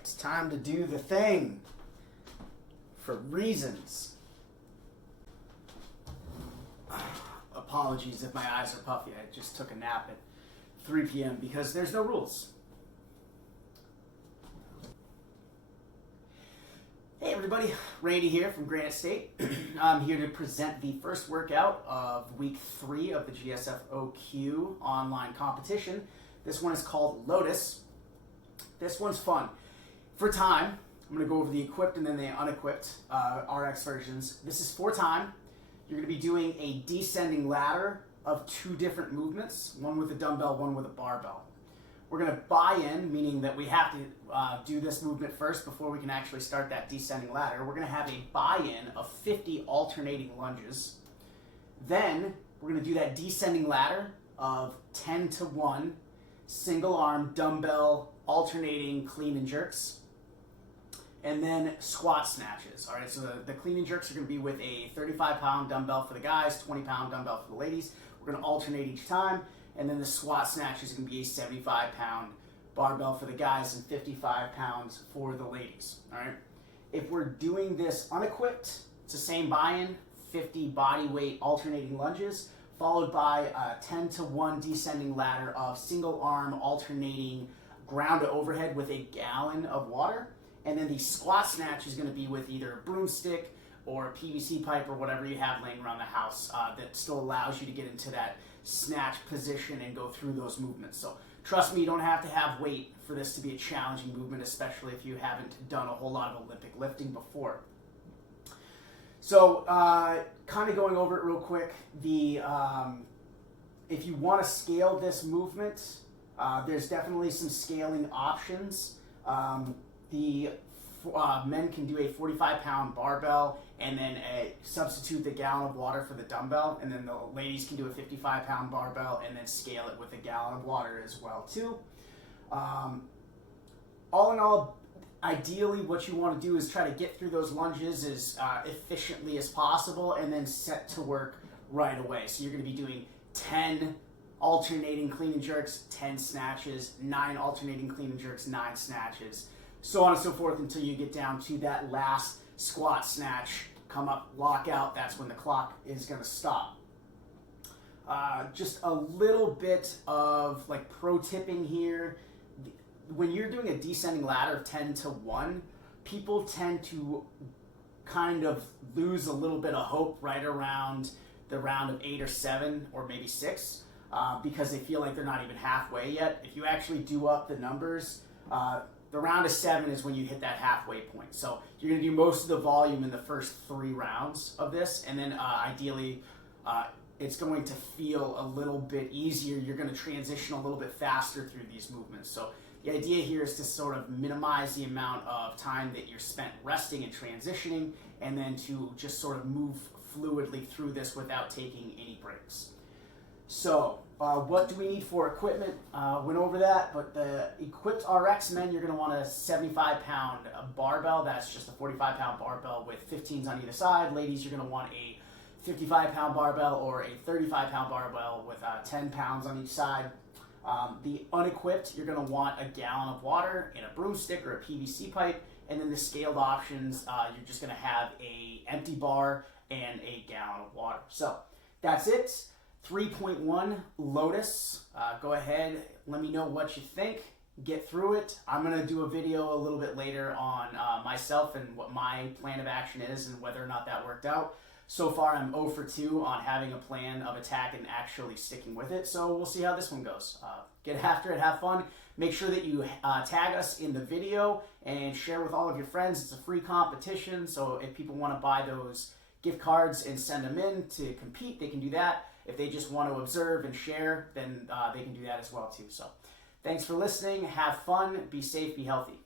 It's time to do the thing for reasons. Apologies if my eyes are puffy. I just took a nap at 3 p.m. because there's no rules. Hey everybody, Randy here from Granite State. I'm here to present the first workout of week 3 of the GSFOQ online competition. This one is called LOTUS. This one's fun. For time, I'm going to go over the equipped and then the unequipped RX versions. This is for time. You're going to be doing a descending ladder of 2 different movements, one with a dumbbell, one with a barbell. We're going to buy in, meaning that we have to do this movement first before we can actually start that descending ladder. We're going to have a buy-in of 50 alternating lunges. Then we're going to do that descending ladder of 10 to 1 single arm dumbbell alternating clean and jerks. And then squat snatches. All right, so the clean and jerks are going to be with a 35-pound dumbbell for the guys, 20-pound dumbbell for the ladies. We're going to alternate each time. And then the squat snatch is going to be a 75-pound barbell for the guys and 55 pounds for the ladies. All right. If we're doing this unequipped, it's the same buy-in, 50 body weight alternating lunges, followed by a 10 to 1 descending ladder of single arm alternating ground to overhead with a gallon of water. And then the squat snatch is going to be with either a broomstick or a PVC pipe or whatever you have laying around the house that still allows you to get into that snatch position and go through those movements. So trust me, you don't have to have weight for this to be a challenging movement, especially if you haven't done a whole lot of Olympic lifting before. So kind of going over it real quick, if you want to scale this movement, there's definitely some scaling options. The men can do a 45-pound barbell and then substitute the gallon of water for the dumbbell, and then the ladies can do a 55-pound barbell and then scale it with a gallon of water as well too. All in all, ideally what you want to do is try to get through those lunges as efficiently as possible and then set to work right away. So you're going to be doing 10 alternating clean and jerks, 10 snatches, 9 alternating clean and jerks, 9 snatches, so on and so forth until you get down to that last squat snatch, come up, lock out. That's when the clock is going to stop. Just a little bit of like pro tipping here. When you're doing a descending ladder of 10 to 1, people tend to kind of lose a little bit of hope right around the round of 8 or 7 or maybe 6 because they feel like they're not even halfway yet. If you actually do up the numbers, the round of 7 is when you hit that halfway point. So you're going to do most of the volume in the first 3 rounds of this, and then ideally it's going to feel a little bit easier. You're going to transition a little bit faster through these movements. So the idea here is to sort of minimize the amount of time that you're spent resting and transitioning, and then to just sort of move fluidly through this without taking any breaks. So what do we need for equipment? Went over that, but the equipped RX men, you're going to want a 75-pound barbell. That's just a 45-pound barbell with 15s on either side. Ladies, you're going to want a 55-pound barbell or a 35-pound barbell with 10 pounds on each side. The unequipped, you're going to want a gallon of water and a broomstick or a PVC pipe. And then the scaled options, you're just going to have a empty bar and a gallon of water. So that's it. 3.1 LOTUS. Go ahead, let me know what you think. Get through it. I'm going to do a video a little bit later on myself and what my plan of action is and whether or not that worked out. So far, I'm 0 for 2 on having a plan of attack and actually sticking with it. So we'll see how this one goes. Get after it, have fun. Make sure that you tag us in the video and share with all of your friends. It's a free competition, so if people want to buy those gift cards and send them in to compete, they can do that. If they just want to observe and share, then they can do that as well too. So thanks for listening. Have fun. Be safe. Be healthy.